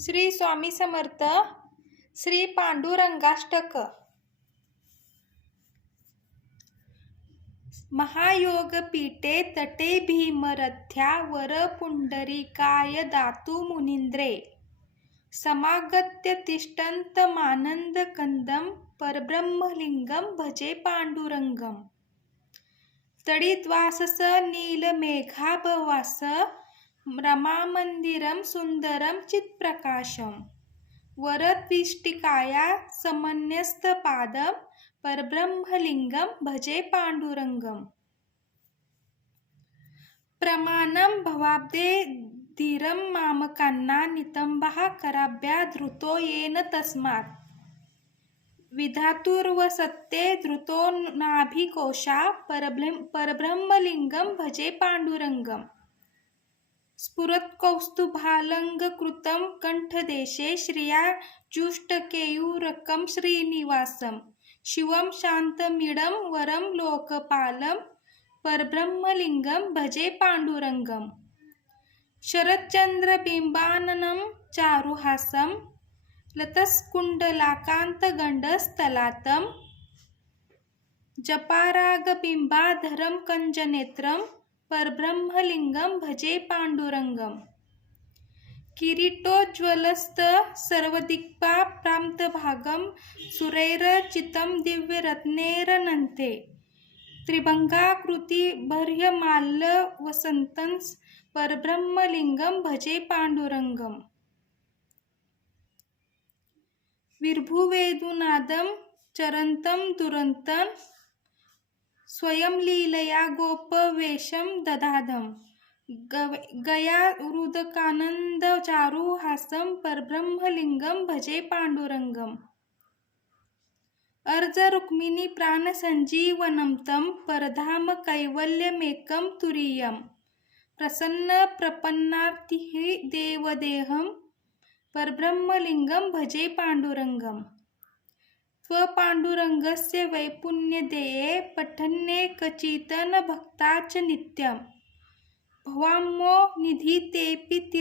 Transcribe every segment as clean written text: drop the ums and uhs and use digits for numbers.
श्री स्वामी समर्थ. श्री पांडुरंगाष्टक. महायोगपीठे तटे भीमरथ्या वर पुंडरीकाय दातु मुनींद्रे. समागत्य तिष्ठन्तमानन्दकन्दं परब्रह्मलिङ्गं भजे पाण्डुरङ्गम्. तडिद्वासस नीलमेघाभवास रमामन्दिरं सुन्दरं चित्प्रकाशम्. वरत्विष्टिकाया समन्यस्तपादं परब्रह्मलिङ्गं भजे पाण्डुरङ्गम्. प्रमाणं भवाब्दे धीरं मामकान्ना नितम्बः कराभ्या धृतो येन तस्मात्. विधातुर्वसत्ते धृतो नाभिकोशा परब्रह्मलिङ्गं भजे पाण्डुरङ्गम्. स्फुरत्कौस्तुभालङ्कृतं कण्ठदेशे श्रिया जुष्टकेयूरकं श्रीनिवासं. शिवं शान्तमीडं वरं लोकपालं परब्रह्मलिङ्गं भजे पाण्डुरङ्गम्. शरच्चन्द्रबिम्बाननं चारुहासं लतस्कुण्डलाकान्तगण्डस्थलातं. जपारागबिम्बाधरं कञ्जनेत्रं परब्रह्मलिङ्गं भजे पाण्डुरङ्गम्. किरीटोज्ज्वलस्त सर्वदिक्पाप्रान्तभागं सुरैरचितं दिव्यरत्नैरनन्ते. त्रिभङ्गाकृतिबर्ह्यमाल्यवसन्तं परब्रह्मलिङ्गं भजे पाण्डुरङ्गम्. विर्भुवेदुनादं चरन्तं दुरन्तं स्वयं लीलया गोपवेशं ददाधं. गयारुदकानन्दचारुहासं परब्रह्मलिङ्गं भजे पाण्डुरङ्गम्. अर्धरुक्मिणी प्राणसञ्जीवनं तं परधाम कैवल्यमेकं तुरीयम्. प्रसन्नप्रपन्नार्तिः देवदेहं परब्रह्मलिङ्गं भजे पाण्डुरङ्गम्. स्वपाण्डुरङ्गस्य वैपुण्यदेये पठन्ये कचितन भक्ता च नित्यं. भवाम्यो निधितेऽपि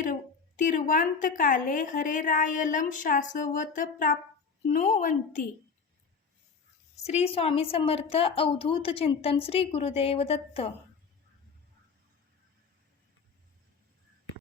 तिर्वान्तकाले हरेरायलं शाश्वतं प्राप्नुवन्ति. श्री स्वामी समर्थ. अवधूत चिंतन. श्री गुरुदेव दत्त.